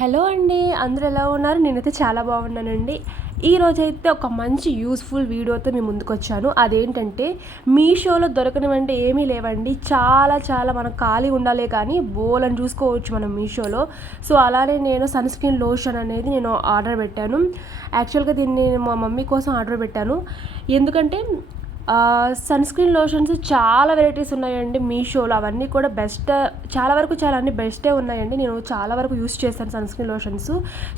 Hello అండి అందరూ ఎలా ఉన్నారు? నేనైతే చాలా బాగున్నానండి. ఈ రోజైతే ఒక మంచి యూస్ఫుల్ వీడియోతో మేము ముందుకు వచ్చాను. అదేంటంటే మీషోలో దొరకనివంటే ఏమీ లేవండి. చాలా చాలా మనం ఖాళీ ఉండాలే కానీ బోలని చూసుకోవచ్చు మనం మీషోలో. సో అలానే నేను సన్ స్క్రీన్ లోషన్ అనేది నేను ఆర్డర్ పెట్టాను. యాక్చువల్గా దీన్ని నేను మా మమ్మీ కోసం ఆర్డర్ పెట్టాను. ఎందుకంటే సన్ స్క్రీన్ లోషన్స్ చాలా వెరైటీస్ ఉన్నాయండి మీషోలో అవన్నీ కూడా బెస్ట్ చాలా వరకు చాలా అన్ని బెస్టే ఉన్నాయండి. నేను చాలా వరకు యూస్ చేశాను సన్ స్క్రీన్ లోషన్స్.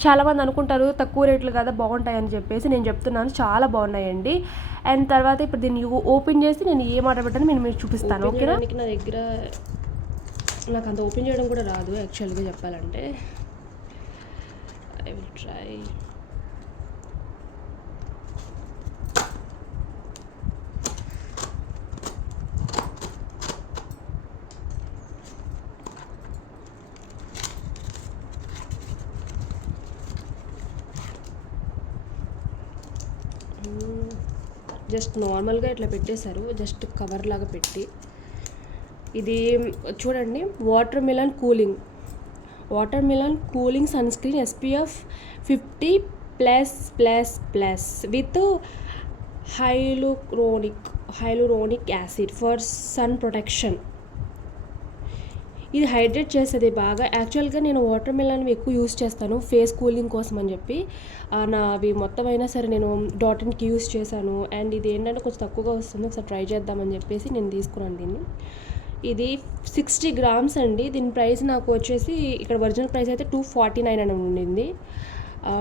చాలామంది అనుకుంటారు తక్కువ రేట్లు కదా బాగుంటాయని చెప్పేసి నేను చెప్తున్నాను చాలా బాగున్నాయండి. అండ్ తర్వాత ఇప్పుడు దీన్ని ఓపెన్ చేసి నేను ఏం ఆర్డర్ పెట్టాను నేను మీకు చూపిస్తాను ఓకేనా? చేయడానికి నా దగ్గర నాకు అంత ఓపెన్ చేయడం కూడా రాదు యాక్చువల్గా చెప్పాలంటే. ఐ విల్ ట్రై జస్ట్ నార్మల్గా ఇట్లా పెట్టేశారు జస్ట్ కవర్ లాగా పెట్టి. ఇది చూడండి watermelon cooling. Watermelon cooling sunscreen SPF fifty plus plus plus with hyaluronic hyaluronic acid for sun protection. ఇది హైడ్రేట్ చేసేది బాగా. యాక్చువల్గా నేను వాటర్ మిలన్ ఎక్కువ యూస్ చేస్తాను ఫేస్ కూలింగ్ కోసం అని చెప్పి. నా అవి మొత్తం అయినా సరే నేను డాటన్కి యూస్ చేశాను. అండ్ ఇది ఏంటంటే కొంచెం తక్కువగా వస్తుంది. ఒకసారి ట్రై చేద్దామని చెప్పేసి నేను తీసుకున్నాను దీన్ని. ఇది సిక్స్టీ గ్రామ్స్ అండి. దీని ప్రైస్ నాకు వచ్చేసి ఇక్కడ ఒరిజినల్ ప్రైస్ అయితే టూ ఫార్టీ నైన్ అని ఉండింది.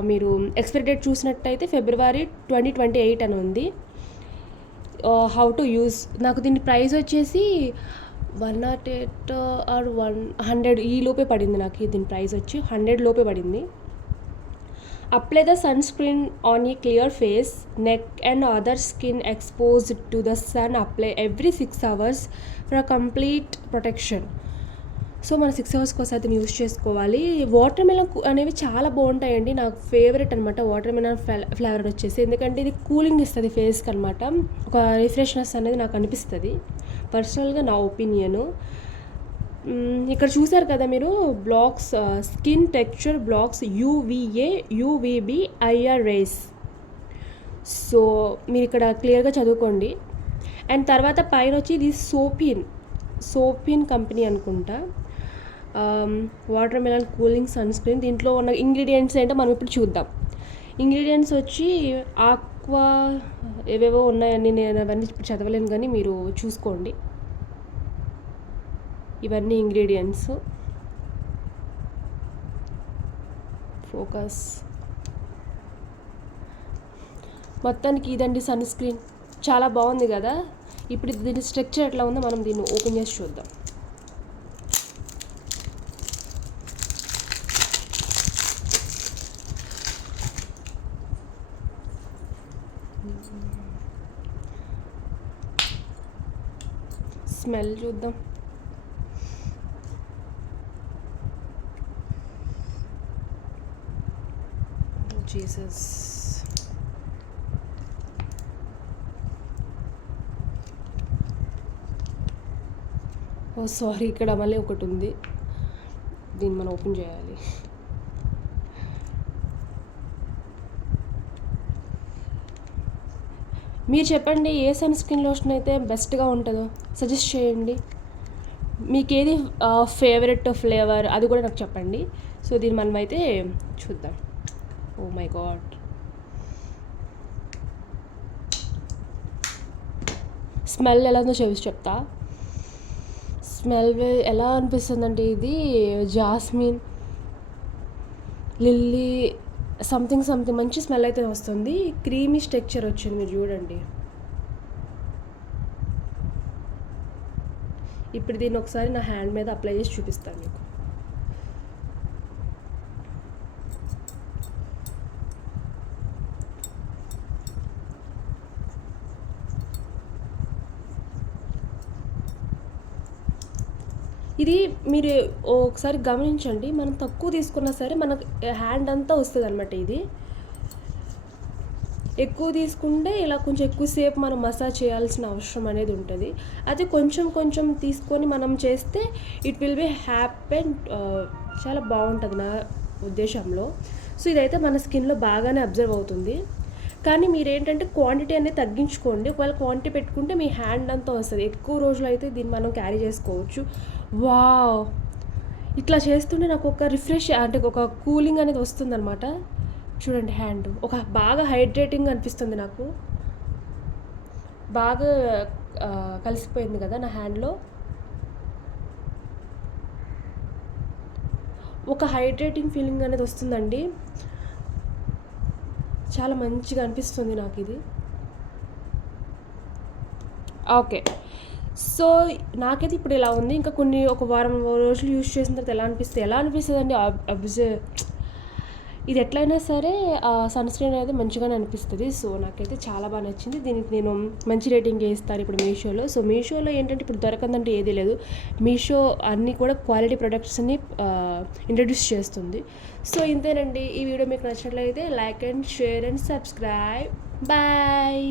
మీరు ఎక్స్పైరీ డేట్ చూసినట్టయితే ఫిబ్రవరి ట్వంటీ ట్వంటీ ఎయిట్ అని ఉంది. How to use. నాకు దీని ప్రైస్ వచ్చేసి one nought eight or one hundred ఈ లోపే పడింది నాకు దీని ప్రైస్ వచ్చి హండ్రెడ్ లోపే పడింది. Apply the sun screen on ఈ clear face neck and other skin exposed to the sun. Apply every six hours for complete protection. So మన సిక్స్ అవర్స్కి ఒకసారి దీన్ని యూస్ చేసుకోవాలి. వాటర్ మెలన్ అనేవి చాలా బాగుంటాయండి. నాకు ఫేవరెట్ అనమాట వాటర్ మిలన్ ఫ్లేవర్ వచ్చేసి. ఎందుకంటే ఇది కూలింగ్ ఇస్తుంది ఫేస్కి అనమాట ఒక రిఫ్రెష్నెస్ అనేది నాకు అనిపిస్తుంది. పర్సనల్గా నా ఒపీనియను. ఇక్కడ చూసారు కదా మీరు blocks skin texture blocks UVA UVB IR rays so మీరు ఇక్కడ క్లియర్గా చదువుకోండి. అండ్ తర్వాత పైన వచ్చి ఇది సోపిన్ సోపిన్ కంపెనీ అనుకుంటా. Water melon cooling sunscreen దీంట్లో ఉన్న ఇంగ్రీడియంట్స్ ఏంటో మనం ఇప్పుడు చూద్దాం. ఇంగ్రీడియంట్స్ వచ్చి ఎక్కువ ఏవేవో ఉన్నాయని నేను అవన్నీ ఇప్పుడు చదవలేను కానీ మీరు చూసుకోండి. ఇవన్నీ ఇంగ్రీడియంట్స్ ఫోకస్ మొత్తానికి ఇదండి సన్ స్క్రీన్ చాలా బాగుంది కదా? ఇప్పుడు దీని స్ట్రక్చర్ ఎట్లా ఉందో మనం దీన్ని ఓపెన్ చేసి చూద్దాం. స్మెల్ చూద్దాం. జీసస్ ఓ సారీ ఇక్కడ మళ్ళీ ఒకటి ఉంది. దీన్ని మనం ఓపెన్ చేయాలి. మీరు చెప్పండి ఏ సన్ స్క్రీన్ లోషన్ అయితే బెస్ట్గా ఉంటుందో సజెస్ట్ చేయండి. మీకు ఏది ఫేవరెట్ ఫ్లేవర్ అది కూడా నాకు చెప్పండి. సో దీన్ని మనం అయితే చూద్దాం. Oh my God. స్మెల్ ఎలా ఉందో చూసి చెప్తా. స్మెల్ ఎలా అనిపిస్తుందంటే ఇది జాస్మిన్ లిల్లీ సంథింగ్ సంథింగ్ మంచి స్మెల్ అయితే వస్తుంది. క్రీమీ స్ట్రక్చర్ వచ్చింది మీరు చూడండి. ఇప్పుడు దీన్ని ఒకసారి నా హ్యాండ్ మీద అప్లై చేసి చూపిస్తాను మీకు. ఇది మీరు ఒకసారి గమనించండి మనం తక్కువ తీసుకున్నా సరే మనకు హ్యాండ్ అంతా వస్తుంది అనమాట ఇది. ఎక్కువ తీసుకుంటే ఇలా కొంచెం ఎక్కువసేపు మనం మసాజ్ చేయాల్సిన అవసరం అనేది ఉంటుంది. అది కొంచెం కొంచెం తీసుకొని మనం చేస్తే it will be happy and చాలా బాగుంటుంది నా ఉద్దేశంలో. సో ఇదైతే మన స్కిన్లో బాగానే అబ్జర్వ్ అవుతుంది. కానీ మీరు ఏంటంటే క్వాంటిటీ అనేది తగ్గించుకోండి. ఒకవేళ క్వాంటిటీ పెట్టుకుంటే మీ హ్యాండ్ అంతా వస్తుంది. ఎక్కువ రోజులు అయితే దీన్ని మనం క్యారీ చేసుకోవచ్చు. వావ్ ఇట్లా చేస్తుంటే నాకు ఒక రిఫ్రెష్ అంటే ఒక కూలింగ్ అనేది వస్తుందన్నమాట. చూడండి హ్యాండ్ ఒక బాగా హైడ్రేటింగ్ అనిపిస్తుంది నాకు. బాగా కలిసిపోయింది కదా నా హ్యాండ్లో ఒక హైడ్రేటింగ్ ఫీలింగ్ అనేది వస్తుందండి. చాలా మంచిగా అనిపిస్తుంది నాకు ఇది ఓకే. సో నాకైతే ఇప్పుడు ఇలా ఉంది. ఇంకా కొన్ని ఒక వారం రోజులు యూజ్ చేసిన తర్వాత ఎలా అనిపిస్తుంది ఎలా అనిపిస్తుంది అండి అబ్జర్వ్ ఇది ఎట్లయినా సరే సన్ స్క్రీన్ అనేది మంచిగానే అనిపిస్తుంది. సో నాకైతే చాలా బాగా నచ్చింది. దీనికి నేను మంచి రేటింగ్ ఇస్తాను ఇప్పుడు మీషోలో. సో మీషోలో ఏంటంటే ఇప్పుడు దొరకదంటే ఏదీ లేదు. మీషో అన్నీ కూడా క్వాలిటీ ప్రొడక్ట్స్ని ఇంట్రడ్యూస్ చేస్తుంది. సో ఇంతేనండి. ఈ వీడియో మీకు నచ్చినట్లయితే like and share and subscribe. Bye!